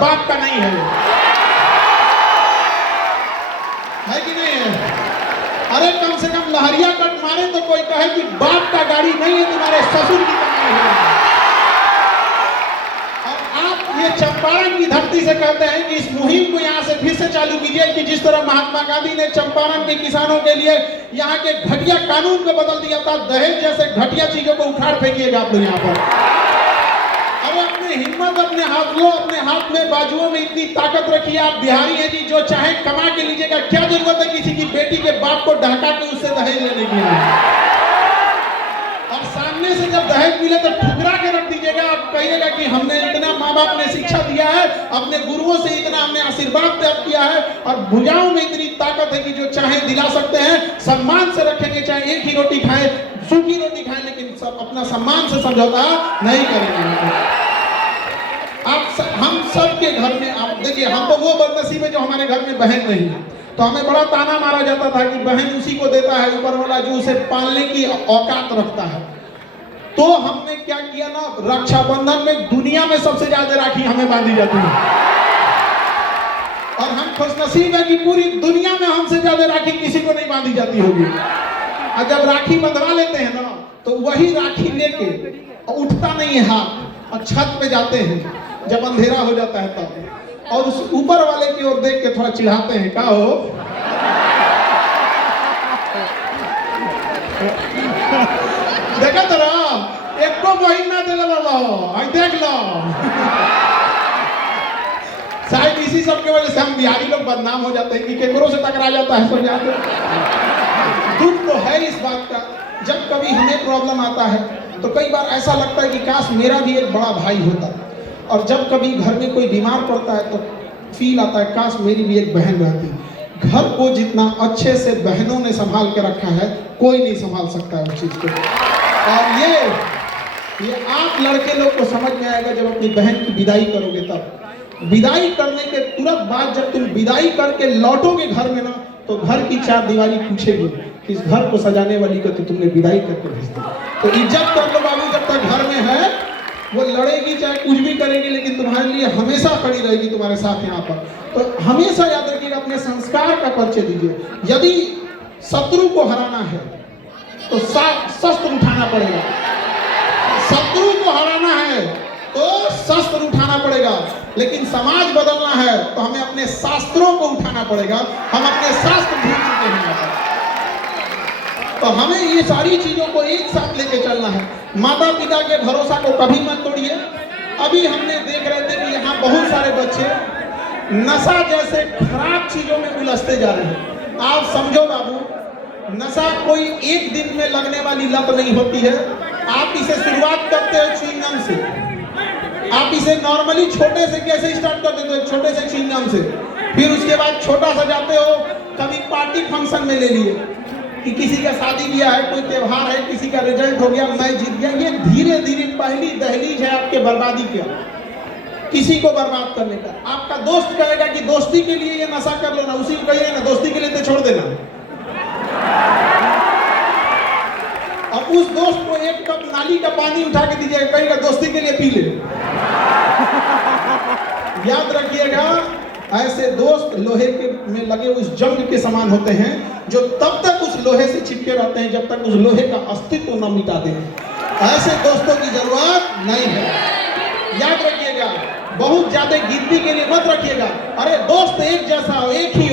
बाप का नहीं है कि नहीं है? अरे कम से कम लहरिया कट मारे तो कोई कहे कि बाप का गाड़ी नहीं है, तुम्हारे ससुर की कमाई है। और आप ये चंपारण की धरती से कहते हैं कि इस मुहिम को यहाँ से फिर से चालू कीजिए कि जिस तरह महात्मा गांधी ने चंपारण के किसानों के लिए यहाँ के घटिया कानून को बदल दिया था, दहेज जैसे घटिया चीजों को उखाड़ फेंकिएगा आप लोग यहाँ पर। अब अपने हिम्मत, अपने हाथों, अपने हाथ में बाजुओं में इतनी ताकत रखिए। आप बिहारी हैं जी, जो चाहे कमा के लीजिएगा। क्या जरूरत है किसी की बेटी के बाप को ढका के उससे दहेज लेने की? और सामने से जब दहेज मिले तो ठुकरा के रख दीजिएगा। आप कहिएगा कि हमने इतना माँ बाप ने शिक्षा दिया है, अपने गुरुओं से इतना हमने आशीर्वाद प्राप्त किया है, और भुजाओं में इतनी ताकत है कि जो चाहे दिला सकते हैं। सम्मान से रखेंगे, चाहे एक ही रोटी खाएं, सूखी रोटी खाएं, लेकिन सब अपना सम्मान से समझौता नहीं करेंगे। हम सब के घर में आप देखिए, हम तो वो बदनसीब है जो हमारे घर में बहन नहीं है, तो हमें बड़ा ताना मारा जाता था कि बहन उसी को देता है ऊपर वाला जो उसे पालने की औकात रखता है। तो हमने क्या किया ना, रक्षाबंधन में दुनिया में सबसे ज्यादा राखी हमें बांधी जाती है, और हम खुशनसीब है कि पूरी दुनिया में हमसे ज्यादा राखी किसी को नहीं बांधी जाती होगी। और जब राखी बंधवा लेते हैं ना, तो वही राखी लेके उठता नहीं है हाथ, और छत पे जाते हैं जब अंधेरा हो जाता है तब, और उस ऊपर वाले की ओर देख के थोड़ा चिढ़ाते हैं, का हो देखा तो एक को वही ना दे लो, देख लो। शायद इसी सब के वजह से हम बिहारी लोग बदनाम हो जाते हैं कि केकरों से टकरा जाता है सब जाते। दुख तो है इस बात का, जब कभी हमें प्रॉब्लम आता है तो कई बार ऐसा लगता है कि काश मेरा भी एक बड़ा भाई होता, और जब कभी घर में कोई बीमार पड़ता है तो फील आता है काश मेरी भी एक बहन रहती। घर को जितना अच्छे से बहनों ने संभाल के रखा है, कोई नहीं संभाल सकता है उस चीज को। और ये आप लड़के लोग को समझ में आएगा जब अपनी बहन की विदाई करोगे तब। विदाई करने के तुरंत बाद जब तुम विदाई करके लौटोगे घर में ना, तो घर की चार दीवारी पूछेगी कि इस घर को सजाने वाली को तो तुमने विदाई करके भेज दिया। तो इज्जत कर लो बाबू, जब तक घर में है वो लड़ेगी चाहे कुछ भी करेगी, लेकिन तुम्हारे लिए हमेशा खड़ी रहेगी तुम्हारे साथ यहाँ पर। तो हमेशा याद रखिएगा, अपने संस्कार का परिचय दीजिए। यदि शत्रु को हराना है तो शस्त्र उठाना पड़ेगा, शत्रु को हराना है तो शस्त्र उठाना पड़ेगा, लेकिन समाज बदलना है तो हमें अपने शास्त्रों को उठाना पड़ेगा। हम अपने शास्त्र भूल चुके हैं, तो हमें ये सारी चीजों को एक साथ लेके चलना है। माता पिता के भरोसा को कभी मत तोड़िए। अभी हमने देख रहे थे कि यहाँ बहुत सारे बच्चे नशा जैसे खराब चीजों में उलझते जा रहे हैं। आप समझो बाबू, नशा कोई एक दिन में लगने वाली लत नहीं होती है। आप इसे शुरुआत करते हो च्युइंगम से, आप इसे नॉर्मली छोटे से कैसे स्टार्ट कर देते हो, छोटे से च्युइंगम से, फिर उसके बाद छोटा सा जाते हो, कभी पार्टी फंक्शन में ले लिए कि किसी का शादी ब्याह है, कोई त्योहार है, किसी का रिजल्ट हो गया, मैं जीत गया। ये धीरे धीरे पहली दहलीज है आपके बर्बादी की, किसी को बर्बाद करने का। आपका दोस्त कहेगा कि दोस्ती के लिए ये नशा कर लो ना, उसी को कहिए ना दोस्ती के लिए तो छोड़ देना। अब उस दोस्त को एक कप नाली का पानी उठा के दीजिएगा, कहेगा दोस्ती के लिए पी ले। याद रखिएगा, ऐसे दोस्त लोहे के में लगे उस जंग के समान होते हैं जो तब तक उस लोहे से चिपके रहते हैं जब तक उस लोहे का अस्तित्व न मिटा दें। ऐसे दोस्तों की जरूरत नहीं है। याद रखिएगा, बहुत ज्यादा गिनती के लिए मत रखिएगा। अरे दोस्त एक जैसा हो, एक ही